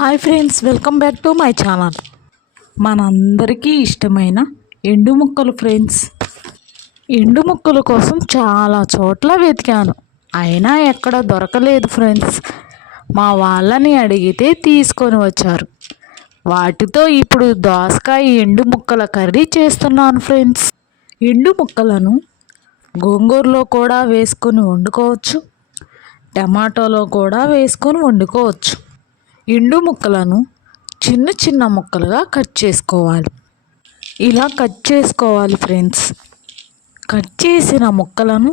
Hi friends, welcome back to my channel. మనందరికీ ఇష్టమైన ఎండు ముక్కలు ఫ్రెండ్స్. ఎండు ముక్కల కోసం చాలా చోట్ల వెతికాను, అయినా ఎక్కడ దొరకలేదు ఫ్రెండ్స్. మా వాళ్ళని అడిగితే తీసుకొని వచ్చారు. వాటితో ఇప్పుడు దోసకాయ ఎండు ముక్కల కర్రీ చేస్తున్నాను ఫ్రెండ్స్. ఎండు ముక్కలను గోంగూరలో కూడా వేసుకొని వండుకోవచ్చు, టమాటోలో కూడా వేసుకొని వండుకోవచ్చు. ఎండు ముక్కలను చిన్న చిన్న ముక్కలుగా కట్ చేసుకోవాలి. ఇలా కట్ చేసుకోవాలి ఫ్రెండ్స్. కట్ చేసిన ముక్కలను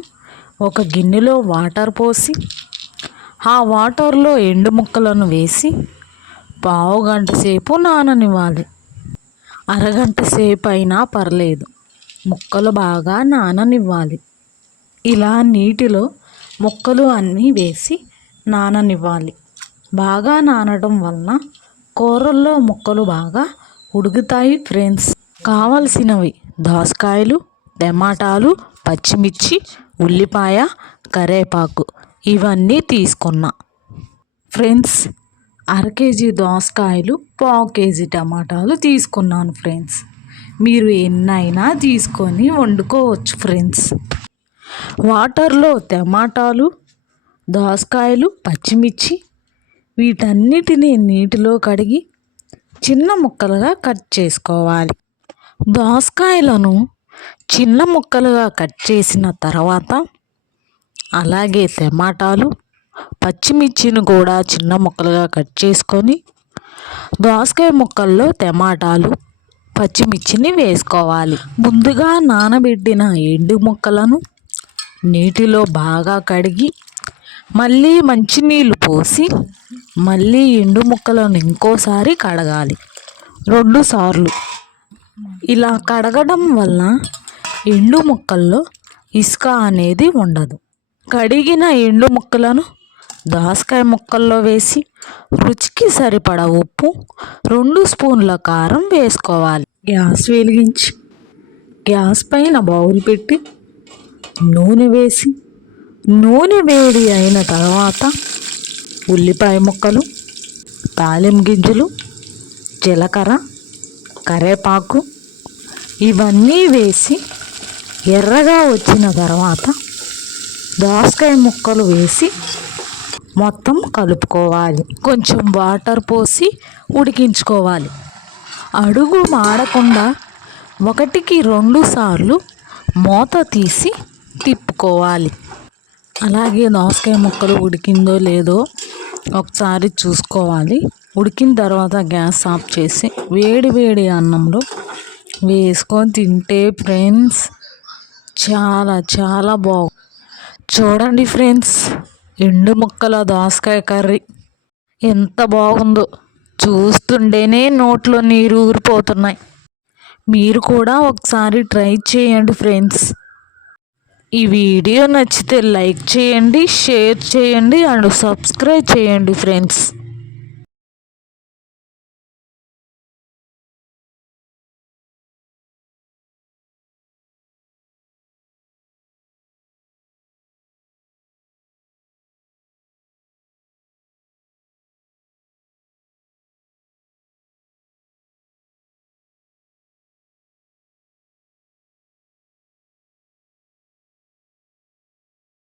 ఒక గిన్నెలో వాటర్ పోసి ఆ వాటర్లో ఎండు ముక్కలను వేసి పావు గంట సేపు నాననివ్వాలి. అరగంట సేపు అయినా పర్లేదు, ముక్కలు బాగా నాననివ్వాలి. ఇలా నీటిలో ముక్కలు అన్నీ వేసి నాననివ్వాలి. బాగా నానడం వలన కూరల్లో ముక్కలు బాగా ఉడుకుతాయి ఫ్రెండ్స్. కావలసినవి దోసకాయలు, టమాటాలు, పచ్చిమిర్చి, ఉల్లిపాయ, కరివేపాకు ఇవన్నీ తీసుకున్నా ఫ్రెండ్స్. అర కేజీ దోసకాయలు, పావు కేజీ టమాటాలు తీసుకున్నాను ఫ్రెండ్స్. మీరు ఎన్నైనా తీసుకొని వండుకోవచ్చు ఫ్రెండ్స్. వాటర్లో టమాటాలు, దోసకాయలు, పచ్చిమిర్చి వీటన్నిటినీ నీటిలో కడిగి చిన్న ముక్కలుగా కట్ చేసుకోవాలి. దోసకాయలను చిన్న ముక్కలుగా కట్ చేసిన తర్వాత అలాగే టమాటాలు, పచ్చిమిర్చిని కూడా చిన్న ముక్కలుగా కట్ చేసుకొని దోసకాయ ముక్కల్లో టమాటాలు, పచ్చిమిర్చిని వేసుకోవాలి. ముందుగా నానబెట్టిన ఎండు ముక్కలను నీటిలో బాగా కడిగి మళ్ళీ మంచినీళ్ళు పోసి మళ్ళీ ఎండు ముక్కలను ఇంకోసారి కడగాలి, 2 సార్లు. ఇలా కడగడం వల్ల ఎండు ముక్కల్లో ఇసుక అనేది ఉండదు. కడిగిన ఎండు ముక్కలను దోసకాయ ముక్కల్లో వేసి రుచికి సరిపడా ఉప్పు, 2 స్పూన్ల కారం వేసుకోవాలి. గ్యాస్ వెలిగించి గ్యాస్ పైన బౌల్ పెట్టి నూనె వేసి నూనె వేడి అయిన తర్వాత ఉల్లిపాయ ముక్కలు, తాలింపు గింజలు, జీలకర్ర, కరివేపాకు ఇవన్నీ వేసి ఎర్రగా వచ్చిన తర్వాత దోసకాయ ముక్కలు వేసి మొత్తం కలుపుకోవాలి. కొంచెం వాటర్ పోసి ఉడికించుకోవాలి. అడుగు మాడకుండా 1కి 2 సార్లు మూత తీసి తిప్పుకోవాలి. అలాగే దోసకాయ ముక్కలు ఉడికిందో లేదో ఒకసారి చూసుకోవాలి. ఉడికిన తర్వాత గ్యాస్ ఆఫ్ చేసి వేడి వేడి అన్నంలో వేసుకొని తింటే ఫ్రెండ్స్ చాలా చాలా చూడండి ఫ్రెండ్స్, ఎండు ముక్కల దోసకాయ కర్రీ ఎంత బాగుందో, చూస్తుంటేనే నోట్లో నీరు ఊరిపోతున్నాయి. మీరు కూడా ఒకసారి ట్రై చేయండి ఫ్రెండ్స్. ఈ వీడియో నచ్చితే లైక్ చేయండి, షేర్ చేయండి అండ్ సబ్స్క్రైబ్ చేయండి ఫ్రెండ్స్.